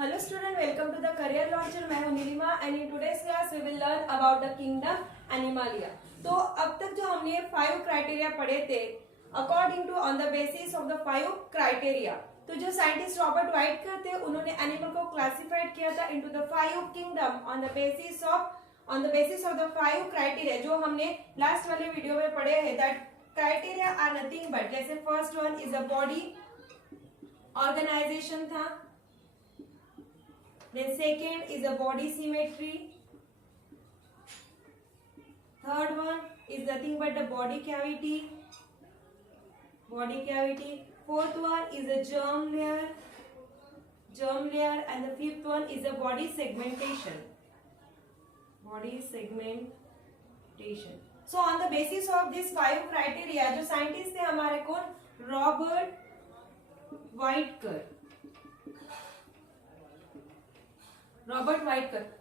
Hello student, welcome to the career launcher. मैं हूं Nilima and in today's class we will learn about the kingdom Animalia. तो अब तक जो हमने 5 क्राइटेरिया पढ़े थे, according to on the basis of the 5 criteria, तो जो साइंटिस्ट रॉबर्ट वाइटकर थे उन्होंने एनिमल को क्लासिफाइड किया था into the 5 kingdom on the basis of the 5 criteria जो हमने लास्ट वाले वीडियो में पढ़े हैं. That criteria are nothing but, जैसे first one is a body organization था, then second is the body symmetry, third one is nothing but the body cavity, fourth one is the germ layer, and the fifth one is the body segmentation. So on the basis of these 5 criteria जो scientist थे हमारे कौन, Robert Whittaker.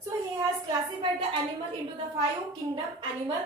So he has classified the animal into the 5 kingdom animal.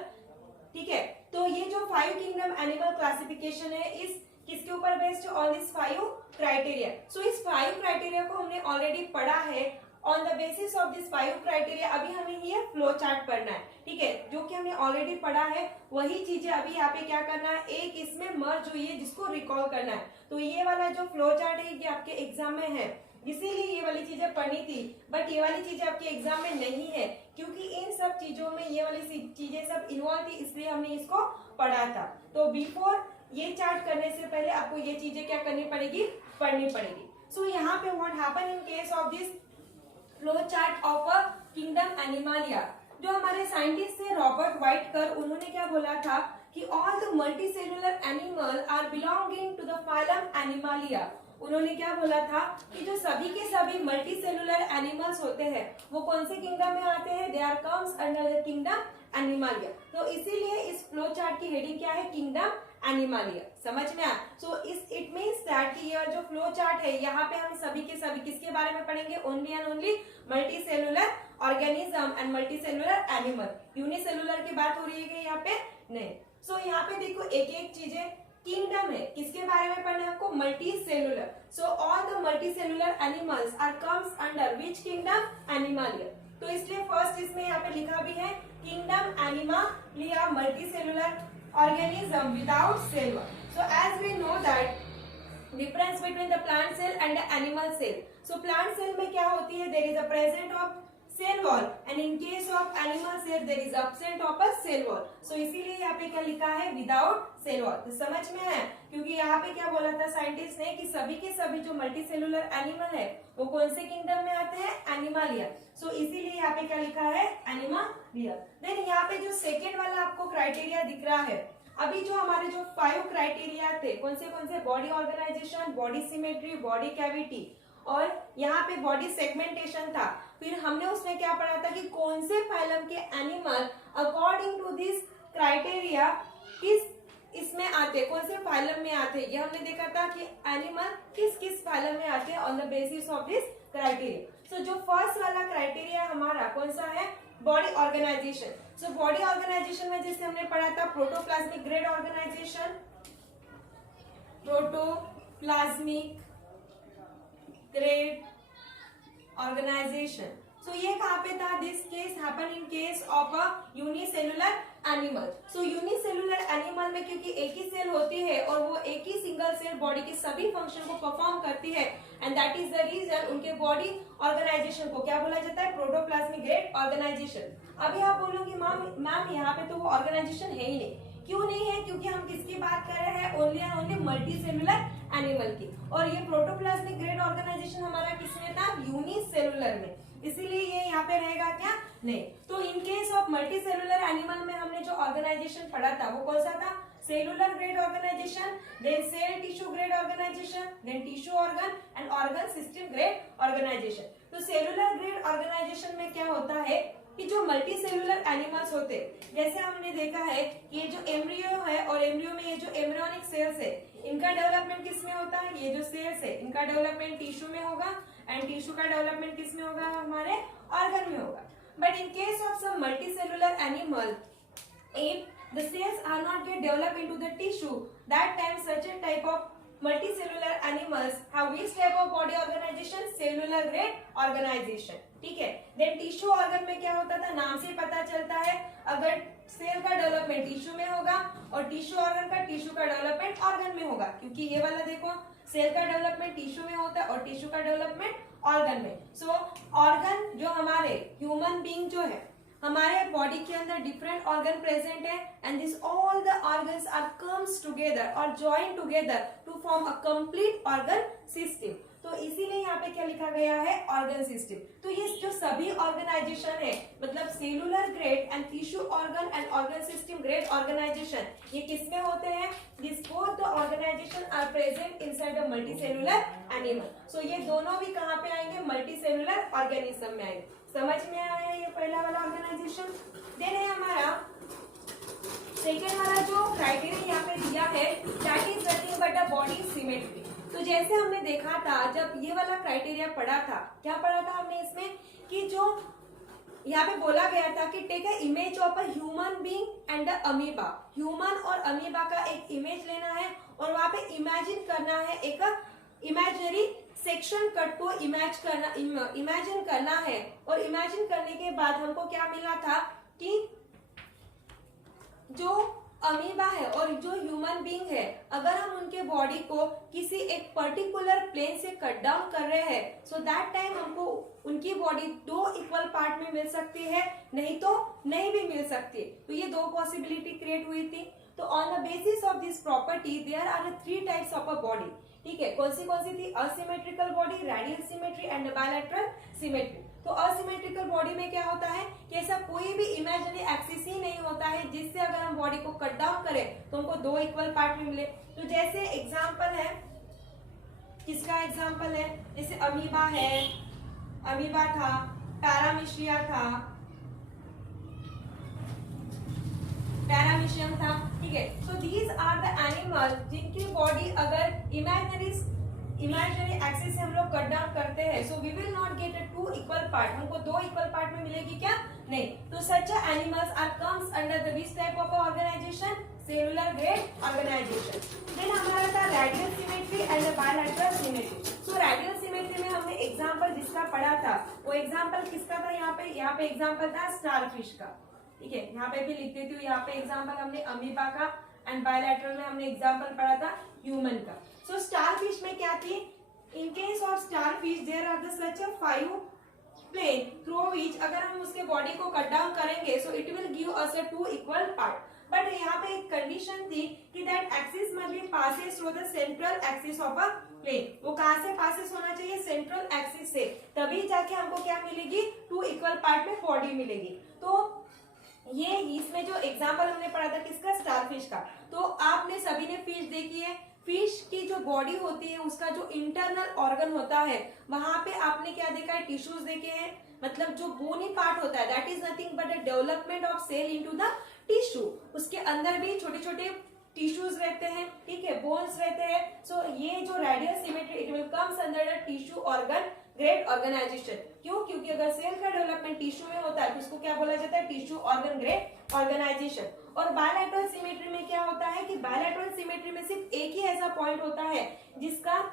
ठीक है, तो ये जो 5 kingdom animal classification है इस किसके ऊपर बेस्ड, ऑन दिस 5 क्राइटेरिया. सो इस 5 क्राइटेरिया को हमने ऑलरेडी पढ़ा है. On the basis of this 5 criteria अभी हमें ये फ्लो चार्ट पढ़ना है. ठीक है, जो कि हमने ऑलरेडी पढ़ा है वही चीजें अभी यहाँ पे क्या करना है, एक इसमें मर्ज हुई है जिसको रिकॉल करना है. तो ये वाला जो फ्लो चार्ट है ये आपके एग्जाम में है, इसीलिए ये वाली चीजें पढ़नी थी. बट ये वाली चीजें आपके एग्जाम में नहीं है क्योंकि इन सब चीजों में ये वाली चीजें सब इन्वॉल्व थी, इसलिए हमने इसको पढ़ा था. तो बिफोर ये चार्ट करने से पहले आपको ये चीजें क्या करनी पड़ेगी, पढ़नी पड़ेगी. सो यहाँ पे what happen in case of this flow chart of a kingdom Animalia, जो हमारे साइंटिस्ट थे रॉबर्ट वाइटकर, उन्होंने क्या बोला था कि all the multicellular animal are belonging to the phylum Animalia. उन्होंने क्या बोला था कि जो सभी के सभी मल्टीसेलुलर एनिमल्स होते हैं वो कौन से किंगडम में आते हैं, they are comes under the kingdom Animalia. तो इसीलिए इस फ्लो चार्ट की हेडिंग क्या है, किंगडम एनिमालिया. समझ में आया. सो इट मीन्स दैट कि ये जो फ्लो चार्ट है यहाँ पे हम सभी के सभी किसके बारे में पढ़ेंगे, only and only multicellular organism and multicellular animal. Unicellular की बात हो रही है यहाँ पे नहीं. सो यहाँ पे देखो एक एक चीजें, किंगडम है किसके बारे में पढ़ना है आपको, multi cellular. So all the multi cellular animals are comes under which kingdom, Animalia. तो इसलिए फर्स्ट इसमें यहाँ पे लिखा भी है kingdom Animalia, multi cellular organism without cell wall. So as we know that difference between the plant cell and the animal cell. So plant cell में क्या होती है, there is a present of cell wall and in case of animal cell there is absent of a cell wall. So इसीलिए यहाँ पे क्या लिखा है, विदाउट सेल वॉल. तो समझ में है, क्योंकि यहाँ पे क्या बोला था साइंटिस्ट ने कि सभी के सभी जो मल्टीसेलुलर एनिमल है वो कौन से किंगडम में आते हैं, एनिमालिया. सो इसीलिए यहाँ पे क्या लिखा है, एनिमालिया. देन यहाँ पे जो सेकेंड वाला आपको क्राइटेरिया दिख रहा है, अभी जो हमारे जो 5 क्राइटेरिया थे कौन से, body organisation, body symmetry, body cavity और यहाँ पे बॉडी सेगमेंटेशन था. फिर हमने उसमें क्या पढ़ा था कि कौन से फाइलम के animal according to this criteria किस इसमें आते, कौन से फाइलम में आते. ये हमने देखा था कि एनिमल किस किस फाइलम में आते हैं on the basis of this criteria. So जो फर्स्ट वाला क्राइटेरिया हमारा कौन सा है, body organization. So body organization में जैसे हमने पढ़ा था protoplasmic grade organization, protoplasmic grade organization. So ये कहाँ पे था, this case happen in case of a unicellular animal. So unicellular animal में क्योंकि एक ही सेल होती है और वो एक ही सिंगल सेल बॉडी के सभी फंक्शन को परफॉर्म करती है and that is the reason उनके बॉडी ऑर्गेनाइजेशन को क्या बोला जाता है, प्रोटोप्लाज्मिक ग्रेड ऑर्गेनाइजेशन. अभी आप बोलोगे मैम यहाँ पे तो वो ऑर्गेनाइजेशन है ही नहीं. क्यों नहीं है, क्योंकि हम किसकी बात कर रहे हैं, only and only multicellular animal की. और ये प्रोटोप्लाज्मिक ग्रेड ऑर्गेनाइजेशन हमारा किसमें था, यूनिसेलुलर में. इसीलिए ये यहाँ पे रहेगा क्या, नहीं. तो इन केस ऑफ मल्टीसेलुलर एनिमल में हमने जो ऑर्गेनाइजेशन पढ़ा था वो कौन सा था, cellular grade organisation, then cell tissue grade organisation, then tissue organ and organ system grade organisation. तो सेलुलर ग्रेड ऑर्गेनाइजेशन में क्या होता है कि जो मल्टीसेलुलर एनिमल्स होते, जैसे हमने देखा है कि ये जो एम्ब्रियो है और एम्ब्रियो में ये जो एम्ब्रियोनिक सेल्स है इनका डेवलपमेंट किस में होता है, ये जो सेल्स है इनका डेवलपमेंट टिश्यू में होगा एंड टिश्यू का डेवलपमेंट किस में होगा, हमारे ऑर्गन में होगा. But in case of some multicellular animal, if the cells are not get developed into the tissue, that time such a type of multicellular animals have which type of body organization? Cellular grade organization. ठीक है. Then tissue organ में क्या होता था? नाम से पता चलता है, अगर सेल का डेवलपमेंट टिश्यू में होगा और टिश्यू ऑर्गन का टिश्यू का डेवलपमेंट ऑर्गन में होगा, क्योंकि ये वाला देखो सेल का डेवलपमेंट टिश्यू में होता है और टिश्यू का डेवलपमेंट ऑर्गन में. सो ऑर्गन जो हमारे ह्यूमन बीइंग जो है, हमारे बॉडी के अंदर डिफरेंट ऑर्गन प्रेजेंट है and this all the organs are comes together और join together to form a complete organ system. तो इसीलिए यहाँ पे क्या लिखा गया है? Organ system. तो ये जो सभी ऑर्गेनाइजेशन है, मतलब cellular grade and tissue organ and organ system grade organization, ये किसमें होते हैं? This both the organization are present inside the multicellular animal. So ये दोनों भी कहाँ पे आएंगे? मल्टीसेलुलर ऑर्गेनिज्म में आएंगे. समझ में आया ये पहला वाला ऑर्गेनाइजेशन. देन है हमारा सेकेंड वाला जो क्राइटेरिया यहाँ पे दिया है, that is nothing but a body symmetry. तो जैसे हमने देखा था, जब ये वाला क्राइटेरिया पढ़ा था, क्या पढ़ा था हमने इसमें कि जो यहाँ पे बोला गया था कि take a image of a human being and the amoeba. Human और अमीबा का एक इमेज लेना है और वहां पे इमेजिन करना है, एक इमेजिनरी सेक्शन कट को इमेजिन करना है. और इमेजिन करने के बाद हमको क्या मिला था कि जो अमीबा है और जो ह्यूमन बीइंग है, अगर हम उनके बॉडी को किसी एक पर्टिकुलर प्लेन से कट डाउन कर रहे हैं, सो दैट टाइम हमको उनकी बॉडी दो इक्वल पार्ट में मिल सकती है, नहीं तो नहीं भी मिल सकती. तो ये दो पॉसिबिलिटी क्रिएट हुई थी. तो on the basis of this property there are 3 types of a body. ठीक है, कौन सी थी? Asymmetrical body, radial symmetry and bilateral symmetry. तो असिमेट्रिकल बॉडी में क्या होता है कि ऐसा कोई भी इमेजिनरी एक्सिस ही नहीं होता है जिससे अगर हम बॉडी को कट डाउन करें तो हमको दो इक्वल पार्ट में मिले. तो जैसे एग्जांपल है, किसका एग्जांपल है? जैसे अमीबा है, अमीबा था, पैरामीशिया था, पैरामीशियम था. ठीक है, so these are the animal जिनकी बॉडी अगर इमेजिनरी एक्सिस से हम लोग कट डाउन करते हैं, so we will not get a 2 equal part. हमको दो इक्वल पार्ट में मिलेगी क्या? नहीं. तो such animals are comes under the which type of organisation? Cellular grade organisation. Then हमारा था radial symmetry and bilateral symmetry. So radial symmetry में हमने एग्जांपल जिसका पढ़ा था, वो एग्जांपल किसका था? यहाँ पे एग्जांपल था स्टारफिश का. ठीक है, यहाँ पे भी लिख देती हूँ. यहाँ पे एग्जांपल हमने अमीबा का एंड बायलैटरल में हमने एग्जांपल पढ़ा था ह्यूमन का. सो स्टारफिश में क्या थी? In case of starfish there are the such a 5 plane through which अगर हम उसके बॉडी को कट डाउन करेंगे, so it will give us a 2 equal part. But यहाँ पे एक कंडीशन थी कि that axis must be passes through the central axis of a plane. वो कहाँ से पासेस होना चाहिए? सेंट्रल एक्सिस से. तभी जाके हमको क्या मिलेगी? 2 इक्वल पार्ट में बॉडी मिलेगी. तो ये इसमें जो एग्जांपल हमने पढ़ा था किसका? स्टारफिश का. तो आपने सभी ने फिश देखी है. फिश की जो बॉडी होती है, उसका जो इंटरनल ऑर्गन होता है, वहां पे आपने क्या देखा है? टिश्यूज देखे हैं. मतलब जो बोनी पार्ट होता है, that is nothing but a development of cell into the tissue. उसके अंदर भी छोटे छोटे टिश्यूज रहते हैं. ठीक है, बोन्स रहते हैं. सो ये जो radial symmetry it will comes under the tissue organ grade organization. क्यों? क्योंकि अगर सेल का डेवलपमेंट टिश्यू में होता है तो उसको क्या बोला जाता है? Tissue organ grade organization. और बायलैटरल सिमेट्री में क्या होता है कि बायलैटरल सिमेट्री में सिर्फ एक ही ऐसा पॉइंट होता है जिसका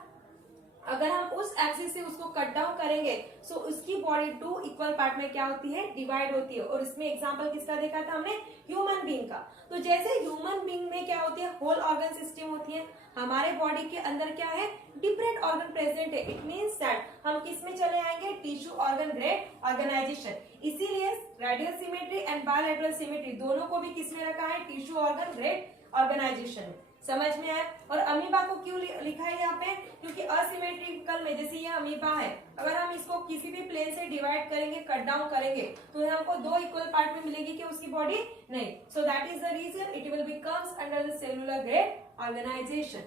अगर हम उस एक्सिस से उसको कट डाउन करेंगे, सो उसकी बॉडी 2 इक्वल पार्ट में क्या होती है? डिवाइड होती है. और इसमें एग्जांपल किसका देखा था हमने? ह्यूमन बीइंग का. तो जैसे ह्यूमन बीइंग में क्या होती है? होल ऑर्गन सिस्टम होती है. हमारे बॉडी के अंदर क्या है? डिफरेंट ऑर्गन प्रेजेंट है. इट मीन्स दैट हम किस में चले आएंगे? Tissue organ grade organization. इसीलिए radial symmetry and bilateral symmetry दोनों को भी किसमें रखा है? Tissue organ grade organization. समझ में आया? और अमीबा को क्यों लिखा है यहाँ पे? क्योंकि असिमेट्रिकल में जैसे ये अमीबा है, अगर हम इसको किसी भी प्लेन से डिवाइड करेंगे, कट डाउन करेंगे, तो हमको 2 इक्वल पार्ट में मिलेगी कि उसकी बॉडी नहीं. So that is the reason it will becomes under the cellular grade organisation.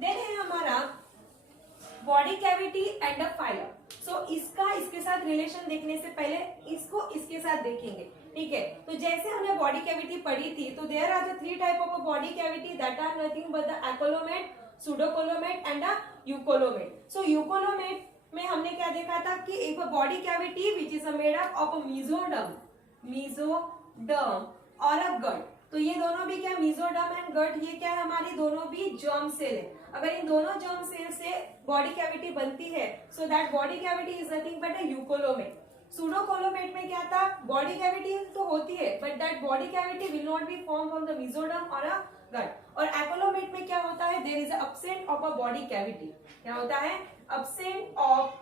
Then है हमारा body cavity and a phylum. So इसका इसके साथ रिलेशन देखने से पहले इसको इसके साथ देखेंगे. ठीक है, तो जैसे हमने बॉडी कैविटी पढ़ी थी, तो there are the 3 type of body cavity that are nothing but the acoelomate, pseudocoelomate and a eucoelomate. So eucoelomate में हमने क्या देखा था कि एक body cavity which is made up of mesoderm और अ गट. तो ये दोनों भी क्या? मीजोडर्म एंड गट, ये क्या है? हमारी दोनों भी जर्म सेल है. अगर इन दोनों जर्म सेल से बॉडी कैविटी बनती है, so that body cavity is nothing but a eucoelomate. Pseudocoelomate में क्या था, बॉडी कैविटी तो होती है but that body cavity will not be form from the mesoderm और अ गट। और एपोलोमेट में क्या होता है, there is absent of a body cavity. क्या होता है, अब्सेंट ऑफ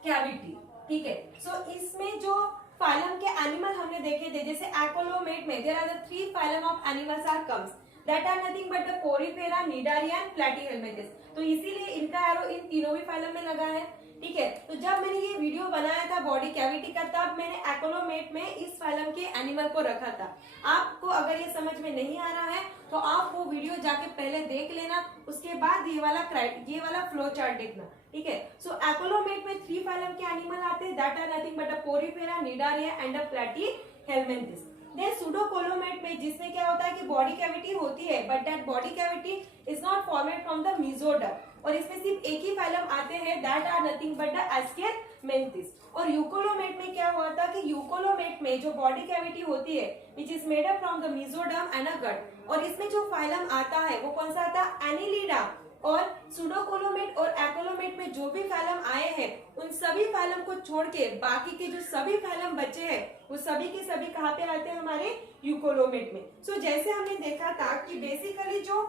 कैविटी। ठीक है, सो इसमें जो फाइलम के एनिमल हमने देखे थे, जैसे एपोलोमेट में there are the 3 phylum of animals are comes that are nothing but the Porifera, Cnidaria and Platyhelminthes. तो इसीलिए इनका एरो इन तीनों भी फाइलम में लगा है। ठीक है, तो जब मैंने ये वीडियो बनाया था बॉडी कैविटी का, तब मैंने एपोलोमेट में इस फाइलम के एनिमल को रखा था। आपको अगर ये समझ में नहीं आ रहा है तो आप वो वीडियो जाके पहले देख लेना, उसके बाद ये वाला फ्लो चार्ट देखना। ठीक है, सो एपोलोमेट में 3 फाइलम के एनिमल आते हैं that are nothing but a Porifera, Cnidaria and a Platyhelminthes. Then pseudocoelomate में जिसमें क्या होता है कि बॉडी कैविटी होती है but that body cavity is not formed from the mesoderm, और इसमें सिर्फ एक ही फाइलम आते हैं that are nothing but the Aschelminthes. और यूकोलोमेट में क्या हुआ था कि यूकोलोमेट में जो बॉडी कैविटी होती है which is made up from the mesoderm and a gut, और इसमें जो फाइलम आता है वो कौन सा आता है, एनिलिडा। और सूडोकोलोमेट और एपोलोमेट में जो भी फाइलम आए हैं उन सभी फाइलम को छोड़ के बाकी के जो सभी फाइलम बचे हैं वो सभी के सभी कहाँ पे आते हैं, हमारे यूकोलोमेट में। सो जैसे हमने देखा था कि बेसिकली जो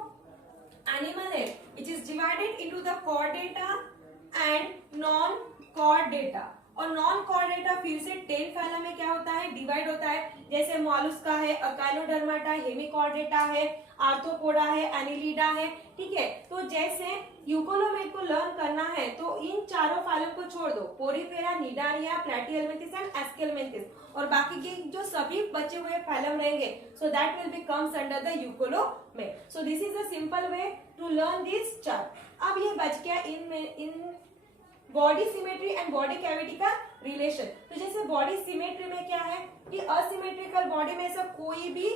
एनिमल है it is divided into the Chordata and non Chordata, और नॉन कॉर्डेटा फिर से 10 फाइलम में क्या होता है, डिवाइड होता है। जैसे मॉलुस्का है, अकाइलोडर्माटा, हेमिकॉर्डेटा है, आर्थ्रोपोडा है, एनिलिडा है। ठीक है, तो जैसे यूकोलोमेट को लर्न करना है तो इन चारों फाइलम को छोड़ दो, Porifera, Cnidaria, Platyhelminthes and Aschelminthes, और बाकी के जो सभी बचे हुए फाइलम रहेंगे so that will be comes under the eucoelomate. So this is a simple way to learn this chart. अब ये बच गया इन body symmetry and body cavity का रिलेशन। तो जैसे बॉडी सिमेट्री में क्या है कि असिमेट्रिकल बॉडी में ऐसा कोई भी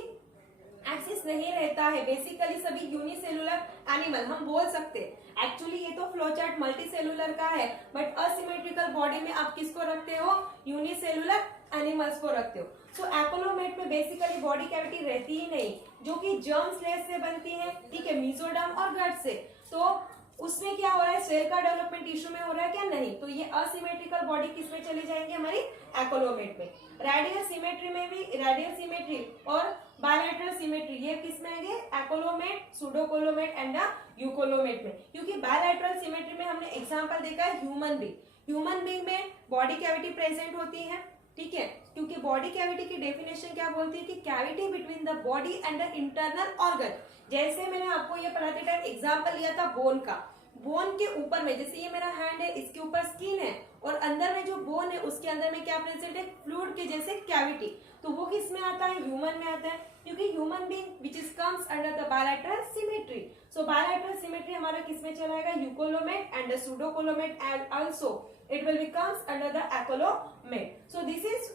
एक्सिस नहीं रहता है, बेसिकली सभी यूनिसेलुलर एनिमल हम बोल सकते हैं। एक्चुअली ये तो फ्लोचार्ट मल्टीसेलुलर का है बट असिमेट्रिकल बॉडी में आप किसको रखते हो, यूनिसेलुलर एनिमल्स को रखते हो। सो एपोलोमेट में बेसिकली बॉडी कैविटी रहती ही नहीं, जो कि जर्म स्लेज से बनती है। ठीक है, मेसोडर्म और गट से। तो उसमें क्या हो रहा है, सेल का डेवलपमेंट टिश्यू में हो रहा है क्या, नहीं। तो ये असिमेट्रिकल बॉडी किसमें चली जाएंगे, हमारी एपोलोमेट में। रेडियल सिमेट्री में भी, रेडियल सिमेट्री और बायलैटरल सिमेट्री ये किसमें आएंगे, एपोलोमेट, सूडोकोलोमेट एंड यूकोलोमेट में। क्योंकि बायलैटरल सिमेट्री में हमने एग्जांपल देखा है ह्यूमन बीइंग में बॉडी कैविटी प्रेजेंट होती है। ठीक है, क्योंकि बॉडी कैविटी की डेफिनेशन क्या बोलती है कि cavity between the body and the internal organ. जैसे मैंने आपको ये पढ़ाते टाइम एग्जांपल लिया था बोन का, बोन के ऊपर में जैसे ये मेरा हैंड है, इसके ऊपर स्किन है और अंदर में जो बोन है उसके अंदर में क्या प्रेजेंट है, फ्लूइड के जैसे कैविटी। तो वो किस में आता है, ह्यूमन में आता है, क्योंकि human being which is comes under the bilateral symmetry. So bilateral symmetry हमारा किस में चला जाएगा, eucoelomate and the pseudocoelomate and also it will becomes under the acoelomate. So this is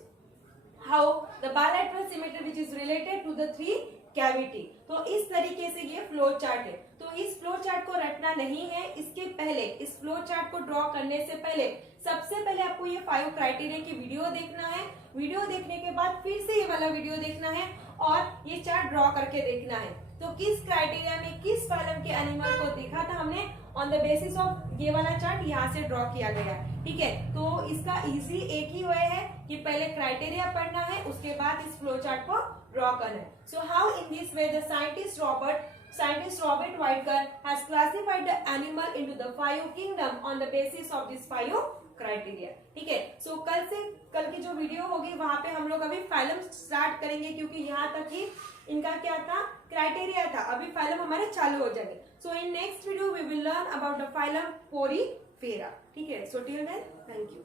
how the bilateral symmetry which is related to the 3 cavity. तो इस तरीके से ये फ्लो चार्ट है। तो इस फ्लो चार्ट को रटना नहीं है, इसके पहले इस फ्लो चार्ट को ड्रॉ करने से पहले सबसे पहले आपको ये 5 क्राइटेरिया की वीडियो देखना है। वीडियो देखने के बाद फिर से ये वाला वीडियो देखना है और ये चार्ट ड्रॉ करके देखना है। तो किस क्राइटेरिया में किस फाइलम के एनिमल को देखा था हमने, ऑन द बेसिस ऑफ ये वाला चार्ट यहाँ से ड्रॉ किया गया। ठीक है, तो इसका इजी एक ही वे है कि पहले क्राइटेरिया पढ़ना है, उसके बाद इस फ्लो चार्ट को ड्रॉ करना है। So how in this way the scientist Robert Whittaker has classified the animal into the 5 kingdom on the basis of this 5 criteria. ठीक है, सो कल की जो वीडियो होगी वहां पे हम लोग अभी फाइलम स्टार्ट करेंगे, क्योंकि यहाँ तक ही इनका क्या था, क्राइटेरिया था। अभी फाइलम हमारे चालू हो जाएंगे। So in next video we will learn about the phylum Porifera. ठीक है, so till then thank you.